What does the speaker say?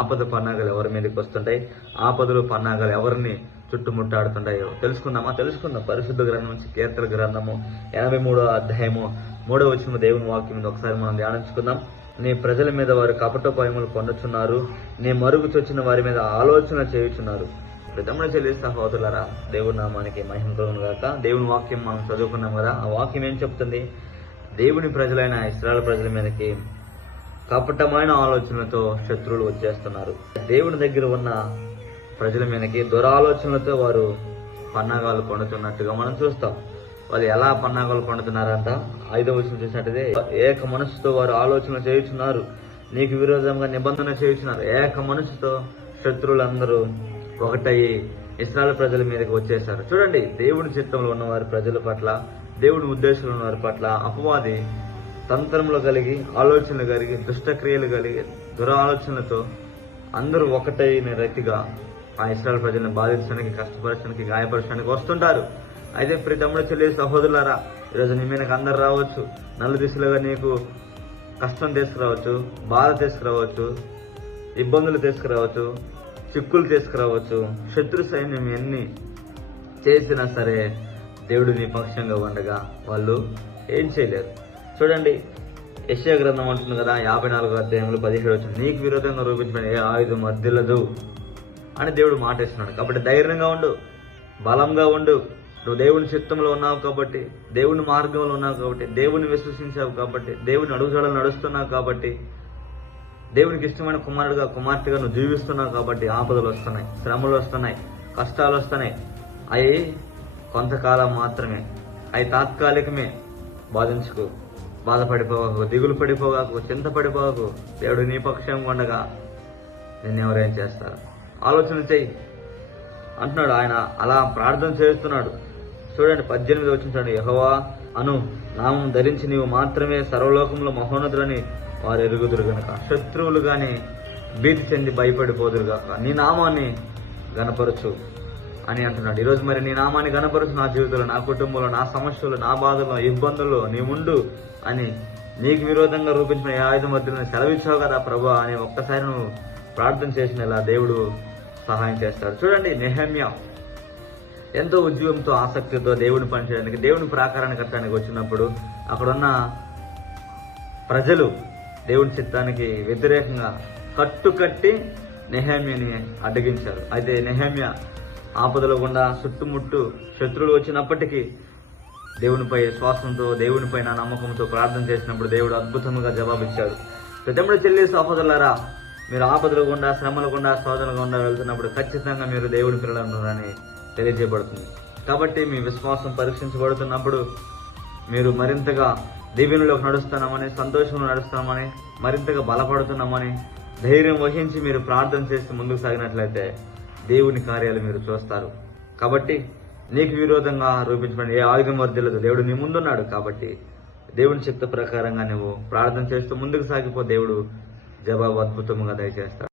ఆపద పన్నాగాలు ఎవరి మీదకి వస్తుంటాయి, ఆపదలు పన్నాగాలు ఎవరిని చుట్టుముట్టాడుతుంటాయో తెలుసుకుందాం. పరిశుద్ధ గ్రంథం నుంచి కీర్తన గ్రంథము 83వ అధ్యాయము 3వ వచనము దేవుని వాక్యం మీద ఒకసారి మనం ధ్యానించుకుందాం. నీ ప్రజల మీద వారు కపటోపాయములు పొందుచున్నారు, నీ మరుగు చొచ్చిన వారి మీద ఆలోచన చేయుచున్నారు. ప్రథమ చెల్లి సహోదరులారా, దేవుని నామానికి మహిమ కలుగును గాక. దేవుని వాక్యం మనం చదువుకున్నాం కదా. ఆ వాక్యం ఏం చెప్తుంది? దేవుని ప్రజలైన ఇశ్రాయేలు ప్రజల మీదకి కపటమైన ఆలోచనలతో శత్రువులు వచ్చేస్తున్నారు. దేవుని దగ్గర ఉన్న ప్రజల మీదకి దురాలోచనలతో వారు పన్నాగాలు పండుతున్నట్టుగా మనం చూస్తాం. వాళ్ళు ఎలా పన్నాగాలు పండుతున్నారంట? 5వ వచనం చూసినట్టయితే, ఏక మనసుతో వారు ఆలోచన చేయుచున్నారు, నీకు విరోధంగా నిబంధన చేయుచున్నారు. ఏక మనసుతో శత్రువులందరూ ఒకటయ్యి ఇశ్రాయేలు ప్రజల మీదకి వచ్చేసారు. చూడండి, దేవుని చిత్తంలో ఉన్న వారి ప్రజల పట్ల, దేవుని ఉద్దేశంలో ఉన్న వారి పట్ల అపవాది తంత్రములు కలిగి, ఆలోచనలు కలిగి, దుష్టక్రియలు కలిగి, దురాలోచనలతో అందరూ ఒకటైన రీతిగా ఆ ఇశ్రాయేలు ప్రజలను బాధించడానికి, కష్టపరచడానికి, గాయపరచడానికి వస్తుంటారు. అయితే తమ్ముడు చెల్లి సహోదరులారా, ఈరోజు నీ మీదకి అందరు రావచ్చు, నలు దిశలుగా నీకు కష్టం తీసుకురావచ్చు, బాధ తీసుకురావచ్చు, ఇబ్బందులు తీసుకురావచ్చు, చిక్కులు తీసుకురావచ్చు. శత్రు సైన్యం ఎన్ని చేసినా సరే దేవుడు నీ పక్షంగా ఉండగా వాళ్ళు ఏం చేయలేరు. చూడండి, యెషయా గ్రంథం అంటుంది కదా, 54వ అధ్యాయంలో 17వ వచనం, నీకు విరోధంగా రూపించిన ఏ ఆయుధం వర్ధిల్లదు అని దేవుడు మాట ఇస్తున్నాడు. కాబట్టి ధైర్యంగా ఉండు, బలంగా ఉండు. నువ్వు దేవుని చిత్తంలో ఉన్నావు కాబట్టి, దేవుని మార్గంలో ఉన్నావు కాబట్టి, దేవుని విశ్వసించావు కాబట్టి, దేవుని అడుగుజాడలు నడుస్తున్నావు కాబట్టి, దేవునికి ఇష్టమైన కుమారుడుగా, కుమార్తెగా నువ్వు జీవిస్తున్నావు కాబట్టి ఆపదలు వస్తున్నాయి, శ్రమలు వస్తున్నాయి, కష్టాలు వస్తున్నాయి. అవి కొంతకాలం మాత్రమే, అవి తాత్కాలికమే. బాధించుకో, బాధపడిపోవాకు, దిగులు పడిపోవాకు, చింతపడిపోవాకు. దేవుడు నీ పక్షంగా ఉండగా నిన్నెవరేం చేస్తారు? ఆలోచన చెయ్యి అంటున్నాడు. ఆయన అలా ప్రార్థన చేస్తున్నాడు. చూడండి, 18వ వచనం చూడండి, యెహోవా అను నామం ధరించి నీవు మాత్రమే సర్వలోకంలో మహోన్నతులని వారు ఎరుగుదురు గనక, శత్రువులు గాని భీతి చెంది భయపడిపోదురు గాక, నీ నామాన్ని గణపరచు అని అంటున్నాడు. ఈరోజు మరి నీ నామాన్ని గణపరచు, నా జీవితంలో, నా కుటుంబంలో, నా సమస్యలు, నా బాధల్లో, ఇబ్బందుల్లో నీ ఉండు అని నీకు విరోధంగా రూపించిన ఏ ఆయుధం వద్దని సెలవిచ్చావు కదా ప్రభా అని ఒక్కసారి నువ్వు ప్రార్థన చేసిన ఇలా దేవుడు సహాయం చేస్తాడు. చూడండి, నెహెమ్యా ఎంతో ఉద్యోగంతో, ఆసక్తితో దేవుని పనిచేయడానికి, దేవుని ప్రాకారాన్ని కట్టడానికి వచ్చినప్పుడు అక్కడున్న ప్రజలు దేవుని చిత్తానికి వ్యతిరేకంగా కట్టుకట్టి నెహెమ్యాని అడ్డగించారు. అయితే నెహెమ్యా ఆపదల గుండా చుట్టుముట్టు శత్రువులు వచ్చినప్పటికీ దేవునిపై విశ్వాసంతో, దేవునిపై నా నమ్మకంతో ప్రార్థన చేసినప్పుడు దేవుడు అద్భుతంగా జవాబిచ్చాడు. తమ్ముడు చెల్లి సహోదరులారా, మీరు ఆపదల గుండా, శ్రమల గుండా, శోధనల గుండా వెళ్తున్నప్పుడు ఖచ్చితంగా మీరు దేవుని పిల్లలని తెలియజేయబడుతుంది. కాబట్టి మీ విశ్వాసం పరీక్షించబడుతున్నప్పుడు మీరు మరింతగా దీవెనలోకి నడుస్తున్నామని, సంతోషంలో నడుస్తున్నామని, మరింతగా బలపడుతున్నామని ధైర్యం వహించి మీరు ప్రార్థన చేసి ముందుకు సాగినట్లయితే దేవుని కార్యాలు మీరు చూస్తారు. కాబట్టి నీకు విరోధంగా రూపించబడిన ఏ ఆయుధం వర్ధిల్లదు. దేవుడు నీ ముందున్నాడు కాబట్టి దేవుని చిత్త ప్రకారంగా నువ్వు ప్రార్థన చేస్తూ ముందుకు సాగిపో. దేవుడు జవాబు అద్భుతంగా దయచేస్తాడు.